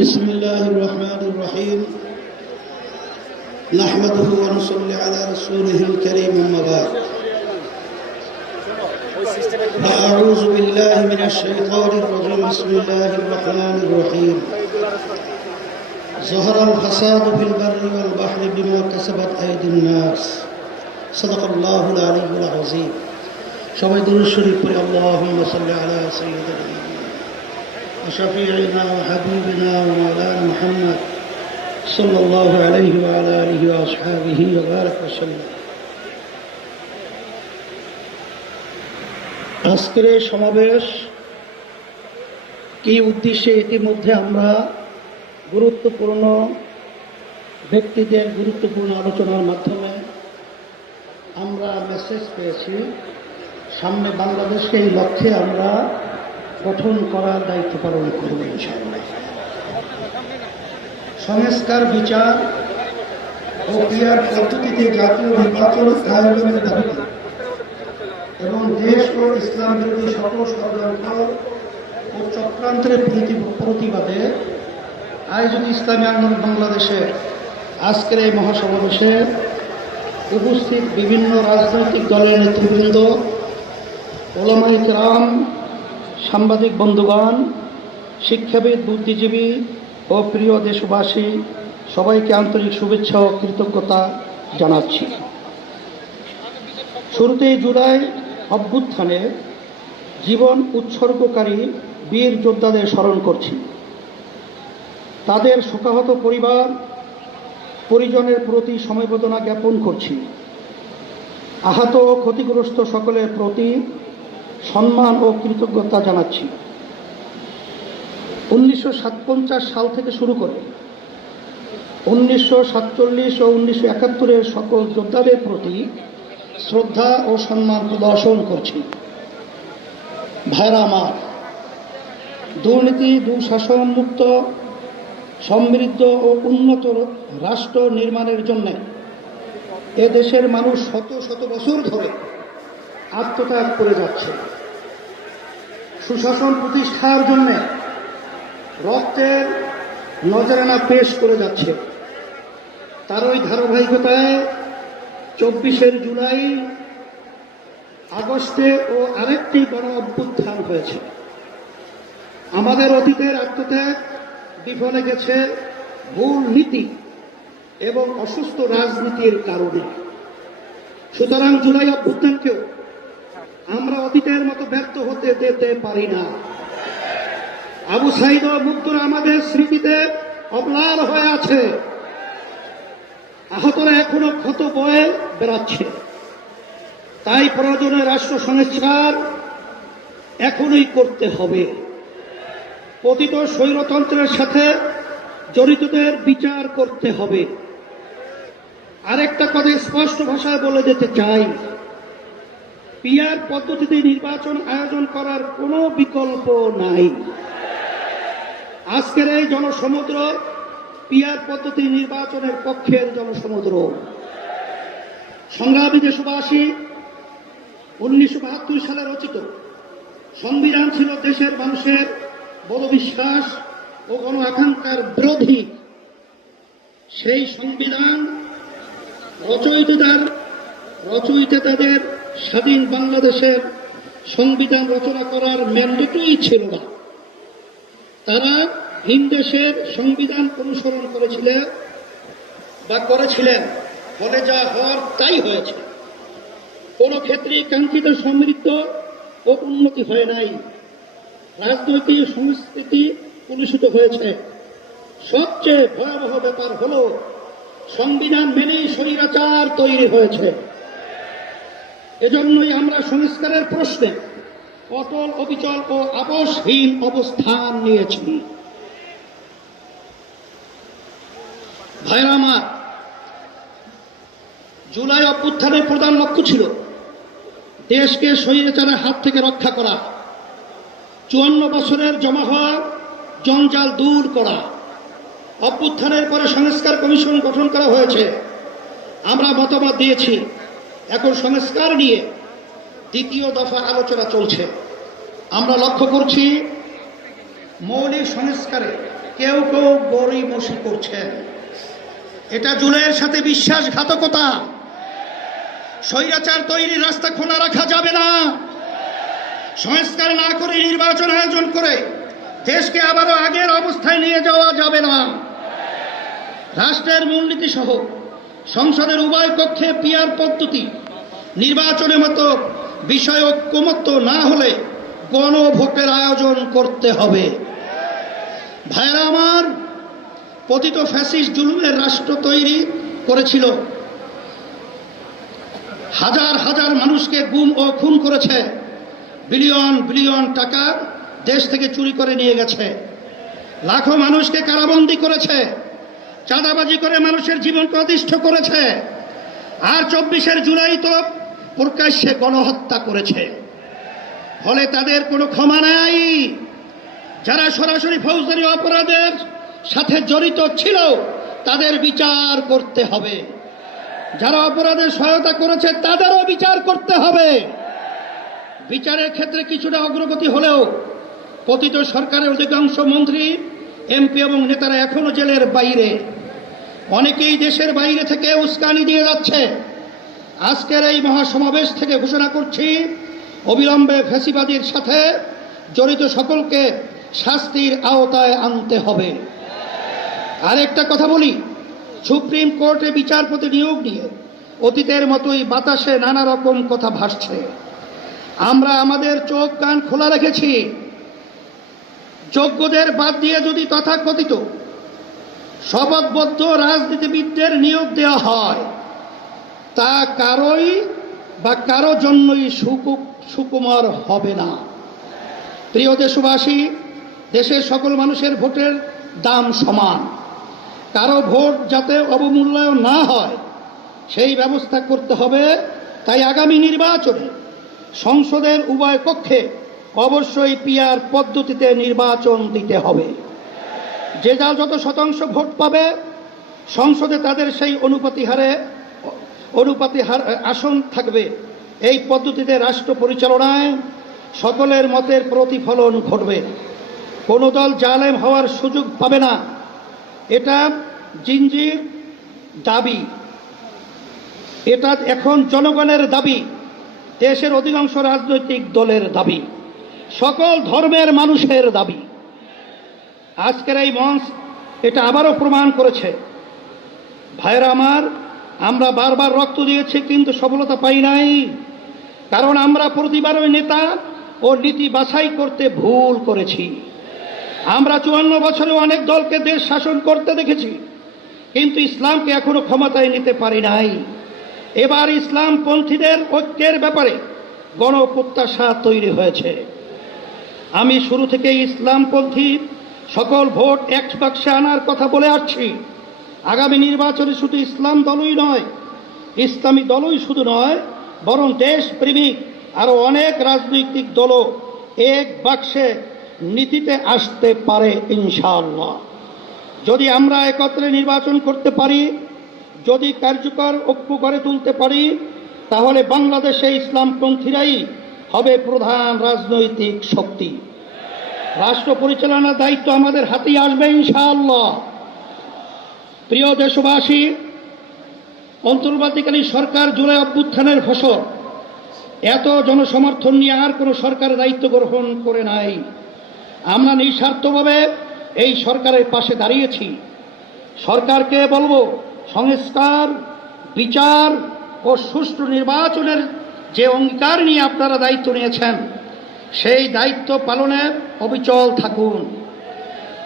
بسم الله الرحمن الرحيم نحمده ونصلي على رسوله الكريم أما بعد أعوذ بالله من الشيطان الرجيم بسم الله الرحمن الرحيم ظهر الفساد في البر والبحر بما كسبت أيدي الناس صدق الله العلي العظيم সবাই দুরূদ শরীফ পড়ি اللهم صل على سيدنا وشفيعنا وحبيبنا ومولانا محمد صلى الله عليه وعلى آله وأصحابه وبارك وسلم। আজকের সমাবেশ কি উদ্দেশ্যে ইতিমধ্যে আমরা গুরুত্বপূর্ণ ব্যক্তিদের গুরুত্বপূর্ণ আলোচনার মাধ্যমে আমরা মেসেজ পেয়েছি। সামনে বাংলাদেশকে এই লক্ষ্যে আমরা গঠন করার দায়িত্ব পালন করব ইনশাআল্লাহ। সংস্কার, বিচার ও ক্রিয়ার পদ্ধতিতে জাতীয় নির্বাচন আয়োজনের দাবিতে এবং দেশ ও ইসলাম বিরোধী সকল ষড়যন্ত্র ও চক্রান্তের প্রতিবাদে আয়োজিত ইসলামী আন্দোলন বাংলাদেশে আজকের এই মহাসমাবেশে উপস্থিত বিভিন্ন রাজনৈতিক দলের নেতৃবৃন্দ, ওলামায়ে কেরাম, সাংবাদিক বন্ধুগণ, শিক্ষাবিদ, বুদ্ধিজীবী ও প্রিয় দেশবাসী, সবাইকে আন্তরিক শুভেচ্ছা ও কৃতজ্ঞতা জানাচ্ছি। শুরুতেই জুলাই অভ্যুত্থানে জীবন উৎসর্গকারী বীর যোদ্ধাদের স্মরণ করছি। তাদের শোকাহত পরিজনের প্রতি সমবেদনা জ্ঞাপন করছি। আহত ও ক্ষতিগ্রস্ত সকলের প্রতি সম্মান ও কৃতজ্ঞতা জানাচ্ছি। 1957 সাল থেকে শুরু করে 1947 ও 1971 সকল যোদ্ধাদের প্রতি শ্রদ্ধা ও সম্মান প্রদর্শন করছি। ভাইরা আমার, দুর্নীতি, দুঃশাসন মুক্ত, সমৃদ্ধ ও উন্নত রাষ্ট্র নির্মাণের জন্য এ দেশের মানুষ শত শত বছর ধরে আত্মত্যাগ করে যাচ্ছে। সুশাসন প্রতিষ্ঠার জন্য রক্তের নজরানা পেশ করে যাচ্ছে। তার ওই ধারাবাহিকতায় 24 জুলাই, আগস্টে ও আরেকটি গণ অভ্যুত্থান হয়েছে। আমাদের অতীতের আত্মত্যাগ বিফলে গেছে ভুল নীতি এবং অসুস্থ রাজনীতির কারণে। সুতরাং জুলাই অভ্যুত্থানকেও আমরা অতীতের মতো ব্যর্থ হতে দিতে পারি না। আবু সাঈদ ও মুগ্ধরা আমাদের স্মৃতিতে অম্লান হয়ে আছে। আহতরা এখনো ক্ষত বয়ে বেড়াচ্ছে। তাই প্রয়োজনে রাষ্ট্র সংস্কার এখনই করতে হবে। পতিত স্বৈরতন্ত্রের সাথে জড়িতদের বিচার করতে হবে। আরেকটা কথা স্পষ্ট ভাষায় বলে যেতে চাই, পিআর পদ্ধতিতে নির্বাচন আয়োজন করার কোনো বিকল্প নাই। আজকের এই জনসমুদ্র পিআর পদ্ধতি নির্বাচনের পক্ষের জনসমুদ্র। সংগ্রামী দেশবাসী, 1972 সালে রচিত সংবিধান ছিল দেশের মানুষের বড়-বিশ্বাস ও গণ আকাঙ্ক্ষার বিরোধী। সেই সংবিধান রচয়িতাদের স্বাধীন বাংলাদেশের সংবিধান রচনা করার ম্যান্ডেটই ছিল না। তারা ভিন দেশের সংবিধান অনুসরণ করেছিলেন, ফলে যা হওয়ার তাই হয়েছে। কোন ক্ষেত্রে কাঙ্ক্ষিত সমৃদ্ধ ও উন্নতি হয় নাই। রাজনৈতিক সংস্কৃতি কলুষিত হয়েছে। সবচেয়ে ভয়াবহ ব্যাপার হল সংবিধান মেনেই স্বৈরাচার তৈরি হয়েছে। এজন্যই আমরা সংস্কারের প্রশ্নে অটল, অবিচল ও আপোষহীন অবস্থান নিয়েছি। ভাইরা আমার, জুলাই অভ্যুত্থানের প্রধান লক্ষ্য ছিল দেশকে স্বৈরাচারের হাত থেকে রক্ষা করা, 54 বছরের জমা হওয়া জঞ্জাল দূর করা। অভ্যুত্থানের পরে সংস্কার কমিশন গঠন করা হয়েছে। আমরা মতামত দিয়েছি। এখন সংস্কার নিয়ে দ্বিতীয় দফা আলোচনা চলছে। আমরা লক্ষ্য করছি মৌলিক সংস্কারে কেউ কেউ গড়িমসি করছেন। এটা জুলাইয়ের সাথে বিশ্বাসঘাতকতা। স্বৈরাচার তৈরির রাস্তা খোলা রাখা যাবে না। সংস্কার না করে নির্বাচন আয়োজন করে দেশকে আবারও আগের অবস্থায় নিয়ে যাওয়া যাবে না। রাষ্ট্রের মূলনীতি সহ সংসদের উভয় কক্ষে পিআর পদ্ধতি নির্বাচনের মতো বিষয় ঐক্যমত্য না হলে গণভোটের আয়োজন করতে হবে। ভাইরা আমার, পতিত ফ্যাসিস্ট জুলুমের রাষ্ট্র তৈরি করেছিল, হাজার হাজার মানুষকে গুম ও খুন করেছে, বিলিয়ন বিলিয়ন টাকা দেশ থেকে চুরি করে নিয়ে গেছে, লাখো মানুষকে কারাবন্দী করেছে, চাঁদাবাজি করে মানুষের জীবনকে অতিষ্ঠ করেছে, আর 24 জুলাই তো প্রকাশ্যে গণহত্যা করেছে। ফলে তাদের কোনো ক্ষমা নাই। যারা সরাসরি ফৌজদারি অপরাধের সাথে জড়িত ছিল তাদের বিচার করতে হবে। যারা অপরাধের সহায়তা করেছে তাদেরও বিচার করতে হবে। বিচারের ক্ষেত্রে কিছুটা অগ্রগতি হলেও পতিত সরকারের অধিকাংশ মন্ত্রী, এমপি এবং নেতারা এখনো জেলের বাইরে। অনেকেই দেশের বাইরে থেকে উস্কানি দিয়ে যাচ্ছে। আজকের এই মহাসমাবেশ থেকে ঘোষণা করছি, অবিলম্বে ফ্যাসিবাদীর সাথে জড়িত সকলকে শাস্তির আওতায় আনতে হবে। আরেকটা কথা বলি, সুপ্রিম কোর্টে বিচারপতি নিয়োগ নিয়ে অতীতের মতোই বাতাসে নানা রকম কথা ভাসছে। আমরা আমাদের চোখ কান খোলা রেখেছি। যোগ্যদের বাদ দিয়ে যদি তথাকথিত শপথবদ্ধ রাজনীতিবিদদের নিয়োগ দেওয়া হয়, তা কারোই বা কারো জন্যই সুকুমার হবে না। প্রিয় দেশবাসী, দেশের সকল মানুষের ভোটের দাম সমান। কারো ভোট যাতে অবমূল্যায়ন না হয় সেই ব্যবস্থা করতে হবে। তাই আগামী নির্বাচনে সংসদের উভয় কক্ষে অবশ্যই পিআর পদ্ধতিতে নির্বাচন দিতে হবে। যে যার যত শতাংশ ভোট পাবে সংসদে তাদের সেই অনুপাতি আসন থাকবে। এই পদ্ধতিতে রাষ্ট্র পরিচালনায় সকলের মতের প্রতিফলন ঘটবে। কোনো দল জালেম হওয়ার সুযোগ পাবে না। এটা জিনজির দাবি, এটা এখন জনগণের দাবি, দেশের অধিকাংশ রাজনৈতিক দলের দাবি, সকল ধর্মের মানুষের দাবি। আজকের এই মঞ্চ এটা আবারও প্রমাণ করেছে। ভাইরা আমার, আমরা বারবার রক্ত দিয়েছি কিন্তু সফলতা পাই নাই, কারণ আমরা প্রতিবারই নেতা ও নীতি বাছাই করতে ভুল করেছি। আমরা 54 বছরে অনেক দলকে দেশ শাসন করতে দেখেছি, কিন্তু ইসলামকে এখনো ক্ষমতায় নিতে পারি নাই। এবার ইসলামপন্থীদের ঐক্যের ব্যাপারে গণপ্রত্যাশা তৈরি হয়েছে। আমি শুরু থেকে ইসলামপন্থী সকল ভোট এক বাক্সে আনার কথা বলে আসছি। আগামী নির্বাচনে শুধু ইসলাম দলই নয়, ইসলামী দলই শুধু নয়, বরং দেশপ্রেমিক আরো অনেক রাজনৈতিক দলও এক বাক্সে নীতিতে আসতে পারে ইনশাআল্লাহ। যদি আমরা একত্রে নির্বাচন করতে পারি, যদি কার্যকর ঐক্য গড়ে তুলতে পারি, তাহলে বাংলাদেশে ইসলামপন্থীরাই হবে প্রধান রাজনৈতিক শক্তি। রাষ্ট্র পরিচালনার দায়িত্ব আমাদের হাতেই আসবে ইনশাআল্লাহ। প্রিয় দেশবাসী, অন্তর্বর্তীকালীন সরকার জুলাই অভ্যুত্থানের ফসল। এত জনসমর্থন নিয়ে আর কোনো সরকার দায়িত্ব গ্রহণ করে নাই। আমরা নিঃস্বার্থভাবে এই সরকারের পাশে দাঁড়িয়েছি। সরকারকে বলবো, সংস্কার, বিচার ও সুষ্ঠু নির্বাচনের যে অঙ্গীকার নিয়ে আপনারা দায়িত্ব নিয়েছেন, সেই দায়িত্ব পালনে অবিচল থাকুন।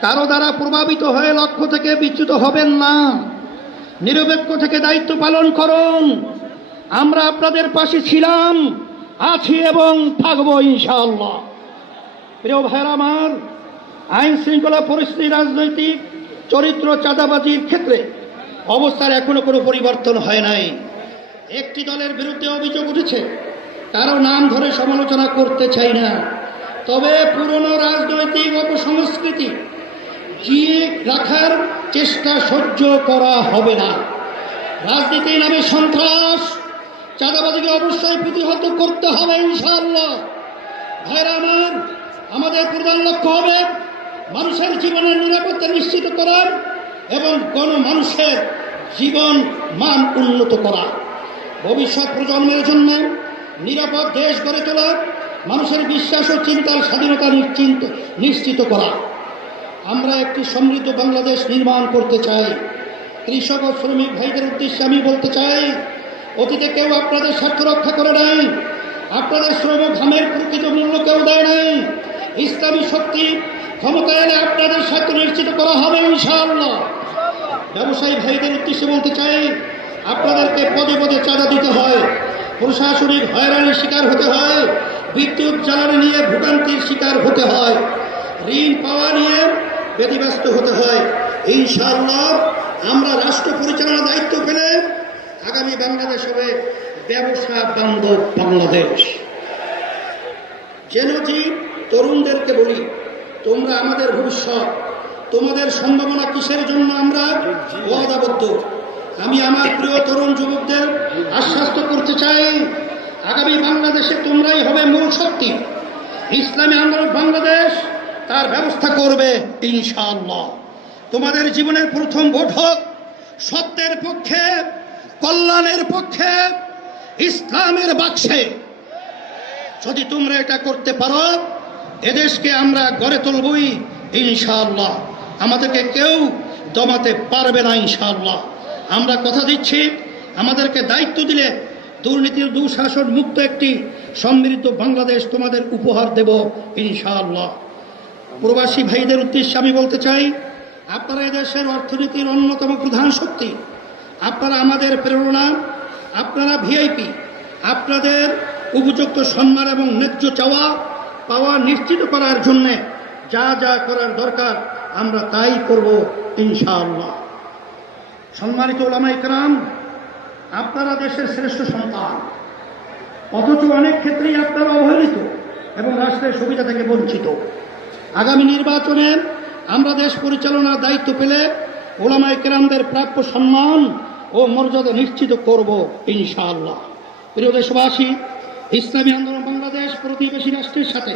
কারো দ্বারা প্রভাবিত হয়ে লক্ষ্য থেকে বিচ্যুত হবেন না। নিরপেক্ষ থেকে দায়িত্ব পালন করুন। আমরা আপনাদের পাশে ছিলাম, আছি এবং থাকবো ইনশাআল্লাহ। প্রিয় ভাইরা আমার, আইন শৃঙ্খলা পরিস্থিতি, রাজনৈতিক চরিত্র, চাঁদাবাজির ক্ষেত্রে অবস্থার এখনো কোনো পরিবর্তন হয় নাই। একটি দলের বিরুদ্ধে অভিযোগ উঠেছে, কারো নাম ধরে সমালোচনা করতে চাই না, তবে পুরনো রাজনৈতিক অপসংস্কৃতি জিয়ে রাখার চেষ্টা সহ্য করা হবে না। রাজনীতির নামে সন্ত্রাস, চাঁদাবাজিকে অবশ্যই প্রতিহত করতে হবে ইনশাআল্লাহ। ভাইরা আমার, আমাদের প্রধান লক্ষ্য হবে মানুষের জীবনের নিরাপত্তা নিশ্চিত করা এবং গণমানুষের জীবন মান উন্নত করা, ভবিষ্যৎ প্রজন্মের জন্য নিরাপদ দেশ গড়ে তোলা, মানুষের বিশ্বাস ও চিন্তার স্বাধীনতা নিশ্চিত করা। আমরা একটি সমৃদ্ধ বাংলাদেশ নির্মাণ করতে চাই। কৃষক ও শ্রমিক ভাইদের উদ্দেশ্যে আমি বলতে চাই, অতীতে কেউ আপনাদের স্বার্থ রক্ষা করে নাই, আপনাদের শ্রম ঘামের প্রকৃত মূল্য কেউ দেয় নাই। ইসলামী শক্তি ক্ষমতায় এলে আপনাদের স্বার্থ নিশ্চিত করা হবে ইনশাআল্লাহ। ব্যবসায়ী ভাইদের উদ্দেশ্যে বলতে চাই, আপনাদেরকে পদে পদে চাঁদা দিতে হয়, প্রশাসনিক হয়রানির শিকার হতে হয়, বিদ্যুৎ জ্বালানি নিয়ে ভোগান্তির শিকার হতে হয়, ঋণ পাওয়া নিয়ে ব্যতিব্যস্ত হতে হয়। ইনশাআল্লাহ আমরা রাষ্ট্র পরিচালনার দায়িত্ব পেলে আগামী বাংলাদেশ হবে ব্যবসা বান্ধব বাংলাদেশ। জেনজি তরুণদেরকে বলি, তোমরা আমাদের ভবিষ্যৎ, তোমাদের সম্ভাবনা কিসের জন্য আমরা ওয়াদাবদ্ধ। আমি আমার প্রিয় তরুণ যুবকদের আশ্বস্ত করতে চাই, আগামী বাংলাদেশে তোমরাই হবে মূল শক্তি। ইসলামী আন্দোলন বাংলাদেশ তার ব্যবস্থা করবে ইনশাআল্লাহ। তোমাদের জীবনের প্রথম ভোট হোক সত্যের পক্ষে, কল্যাণের পক্ষে, ইসলামের বাক্সে। যদি তোমরা এটা করতে পারো, এদেশকে আমরা গড়ে তুলবই ইনশাআল্লাহ। আমাদেরকে কেউ দমাতে পারবে না ইনশাআল্লাহ। আমরা কথা দিচ্ছি, আমাদেরকে দায়িত্ব দিলে দুর্নীতির দুঃশাসন মুক্ত একটি সমৃদ্ধ বাংলাদেশ তোমাদের উপহার দেব ইনশাআল্লাহ। প্রবাসী ভাইদের উদ্দেশ্যে আমি বলতে চাই, আপনারা এদেশের অর্থনীতির অন্যতম প্রধান শক্তি, আপনারা আমাদের প্রেরণা, আপনারা ভিআইপি। আপনাদের উপযুক্ত সম্মান এবং ন্যায্য চাওয়া পাওয়া নিশ্চিত করার জন্য যা যা করার দরকার আমরা তাই করব ইনশাআল্লাহ। সম্মানিত ওলামায়ে কেরাম, আপনারা দেশের শ্রেষ্ঠ সন্তান, অথচ অনেক ক্ষেত্রেই আপনারা অবহেলিত এবং রাষ্ট্রের সুবিধা থেকে বঞ্চিত। আগামী নির্বাচনে আমরা দেশ পরিচালনার দায়িত্ব পেলে ওলামায়ে কেরামদের প্রাপ্য সম্মান ও মর্যাদা নিশ্চিত করব ইনশাআল্লাহ। প্রিয় দেশবাসী, ইসলামী আন্দোলন বাংলাদেশ প্রতিবেশী রাষ্ট্রের সাথে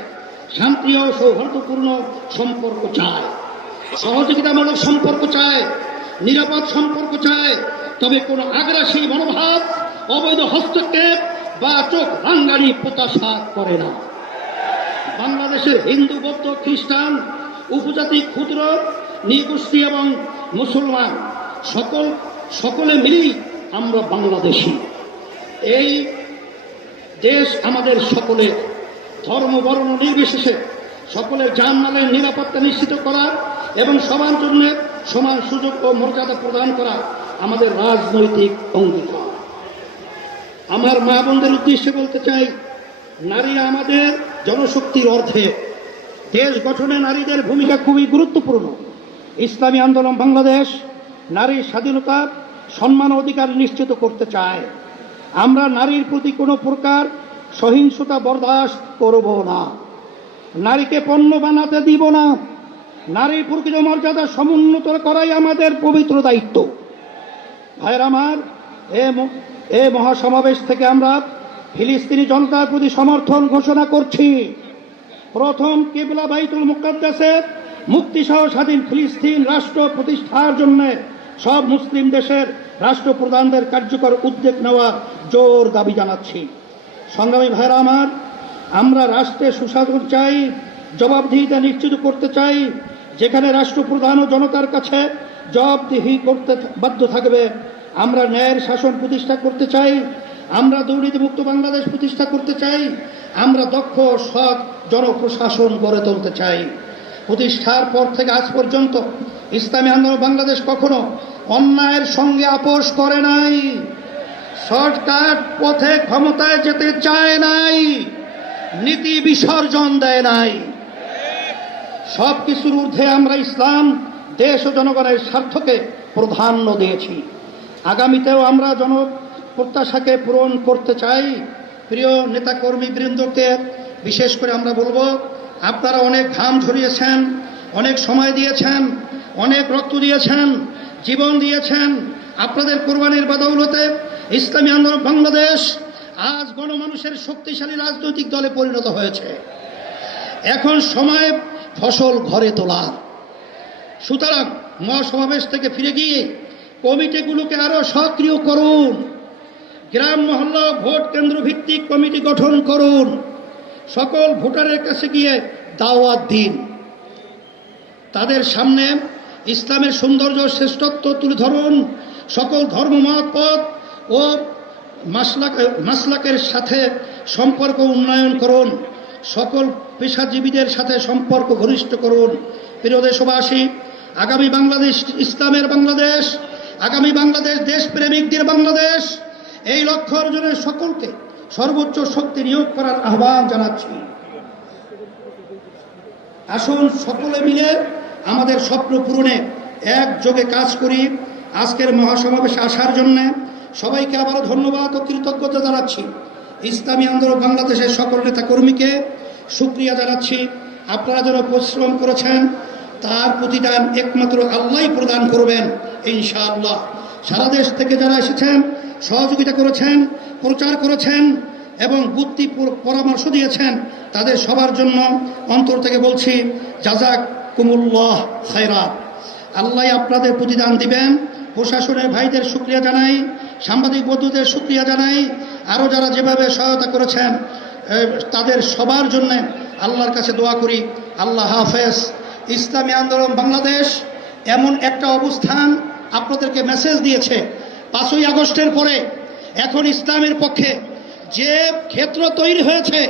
শান্তি ও সৌহার্দ্যপূর্ণ সম্পর্ক চায়, সহযোগিতামূলক সম্পর্ক চায়, নিরাপদ সম্পর্ক চায়। তবে কোনো আগ্রাসী মনোভাব, অবৈধ হস্তক্ষেপ বা চোখ রাঙ্গানি প্রত্যাশা করে না। বাংলাদেশের হিন্দু, বৌদ্ধ, খ্রিস্টান, উপজাতি, ক্ষুদ্র নৃগোষ্ঠী এবং মুসলমান সকলে মিলেই আমরা বাংলাদেশী। এই দেশ আমাদের সকলের, ধর্ম বর্ণ নির্বিশেষে সকলের জানমালের নিরাপত্তা নিশ্চিত করা এবং সবার জন্য সমান সুযোগ ও মর্যাদা প্রদান করা আমাদের রাজনৈতিক অঙ্গীকার। আমার মা বোনদের উদ্দেশ্যে বলতে চাই, নারীরা আমাদের জনশক্তির অর্ধেক। দেশ গঠনে নারীদের ভূমিকা খুবই গুরুত্বপূর্ণ। ইসলামী আন্দোলন বাংলাদেশ নারীর স্বাধীনতা, সম্মান ও অধিকার নিশ্চিত করতে চায়। আমরা নারীর প্রতি কোনো প্রকার সহিংসতা বরদাস্ত করব না, নারীকে পণ্য বানাতে দিব না। নারীর প্রকৃত মর্যাদা সমুন্নত করাই আমাদের পবিত্র দায়িত্ব। ভাইয়ের আমার, এ মহাসমাবেশ থেকে আমরা ফিলিস্তিনি জনতার প্রতি সমর্থন ঘোষণা করছি। প্রথম কিবলা বাইতুল মুকাদ্দাসের মুক্তিসহ স্বাধীন ফিলিস্তিন রাষ্ট্র প্রতিষ্ঠার জন্য সব মুসলিম দেশের রাষ্ট্রপ্রধানদের কার্যকর উদ্যোগ নেওয়ার জোর দাবি জানাচ্ছি। সংগ্রামী ভাইরা আমার, আমরা রাষ্ট্রে সুশাসন চাই, জবাবদিহিতা নিশ্চিত করতে চাই। যেখানে রাষ্ট্রপ্রধান ও জনতার কাছে জবাবদিহি করতে বাধ্য থাকবে। আমরা ন্যায়ের শাসন প্রতিষ্ঠা করতে চাই, আমরা দুর্নীতিমুক্ত বাংলাদেশ প্রতিষ্ঠা করতে চাই, আমরা দক্ষ সৎ জনপ্রশাসন গড়ে তুলতে চাই। প্রতিষ্ঠার পর থেকে আজ পর্যন্ত ইসলামী আন্দোলন বাংলাদেশ কখনো অন্যায়ের সঙ্গে আপোষ করে নাই, শর্টকাট পথে ক্ষমতায় যেতে চায় নাই, নীতি বিসর্জন দেয় নাই। সব কিছুর ঊর্ধ্বে আমরা ইসলাম, দেশ ও জনগণের স্বার্থকে প্রাধান্য দিয়েছি। আগামীতেও আমরা জনপ্রত্যাশাকে পূরণ করতে চাই। প্রিয় নেতাকর্মী বৃন্দকে বিশেষ করে আমরা বলবো, আপনারা অনেক ঘাম ঝরিয়েছেন, অনেক সময় দিয়েছেন, অনেক রক্ত দিয়েছেন, জীবন দিয়েছেন। আপনাদের কোরবানির বদৌলতে ইসলামী আন্দোলন বাংলাদেশ আজ গণমানুষের শক্তিশালী রাজনৈতিক দলে পরিণত হয়েছে। এখন সময় ফসল ঘরে তোলার। সুতরাং মহাসমাবেশ থেকে ফিরে গিয়ে কমিটিগুলোকে আরো সক্রিয় করুন, গ্রাম মহল্লা ভোট কেন্দ্র ভিত্তিক কমিটি গঠন করুন, সকল ভোটারের কাছে গিয়ে দাওয়াত দিন, তাদের সামনে ইসলামের সৌন্দর্য শ্রেষ্ঠত্ব তুলে ধরুন, সকল ধর্মমত পথ ও মাসলাকের সাথে সম্পর্ক উন্নয়ন করুন, সকল পেশাজীবীদের সাথে সম্পর্ক ঘনিষ্ঠ করুন। প্রিয় দেশবাসী, আগামী বাংলাদেশ ইসলামের বাংলাদেশ, আগামী বাংলাদেশ দেশপ্রেমিকদের বাংলাদেশ, এই লক্ষ্য অর্জনে সকলকে সর্বোচ্চ শক্তি নিয়োগ করার আহ্বান জানাচ্ছি। আসুন সকলে মিলে আমাদের স্বপ্ন পূরণে একযোগে কাজ করি। আজকের মহাসমাবেশে আসার জন্য সবাইকে আবারও ধন্যবাদ ও কৃতজ্ঞতা জানাচ্ছি। ইসলামী আন্দোলন বাংলাদেশের সকল নেতা কর্মীকে শুকরিয়া জানাচ্ছি। আপনারা যারা পরিশ্রম করেছেন তার প্রতিদান একমাত্র আল্লাহই প্রদান করবেন ইনশাআল্লাহ। সারা দেশ থেকে যারা এসেছেন, সহযোগিতা করেছেন, প্রচার করেছেন এবং বুদ্ধি পরামর্শ দিয়েছেন, তাদের সবার জন্য অন্তর থেকে বলছি জাযাকুমুল্লাহ খায়রাত। আল্লাহ আপনাদের প্রতিদান দিবেন। প্রশাসনের ভাইদের শুকরিয়া জানাই, সাংবাদিক বন্ধুদের শুকরিয়া জানাই, আরও যারা যেভাবে সহায়তা করেছেন তাদের সবার জন্য আল্লাহর কাছে দোয়া করি। আল্লাহ হাফেজ। ইসলামী আন্দোলন বাংলাদেশ এমন একটা অবস্থান আপনাদেরকে মেসেজ দিয়েছে, 5ই আগস্টের পরে এখন ইসলামের পক্ষে যে ক্ষেত্র তৈরি হয়েছে,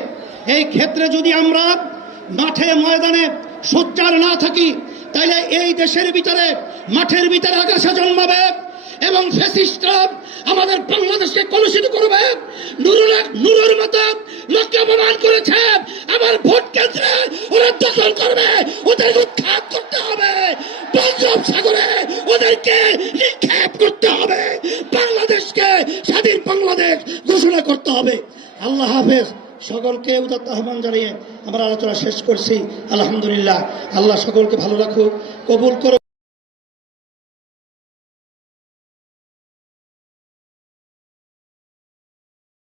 এই ক্ষেত্রে যদি আমরা মাঠে ময়দানে সোচ্চার না থাকি, তাহলে এই দেশের ভিতরে মাঠের ভিতরে আগাছা জন্মাবে এবং ফ্যাসিস্টরা আমাদের বাংলাদেশকে কলুষিত করবে। নুরুর মতো লোককে অপমান করেছে, আবার ভোট কেন্দ্রে ওরা দখল করবে, ওদের উৎখাত করতে হবে, বঙ্গোপ সাগরে ওদেরকে নিক্ষেপ করতে হবে, বাংলাদেশকে স্বাধীন বাংলাদেশ ঘোষণা করতে হবে। আল্লাহ হাফেজ। সকলকে উদাত্ত আহ্বান জানিয়ে আমরা আলোচনা শেষ করছি। আলহামদুলিল্লাহ। আল্লাহ সকলকে ভালো রাখুক, কবুল করুক।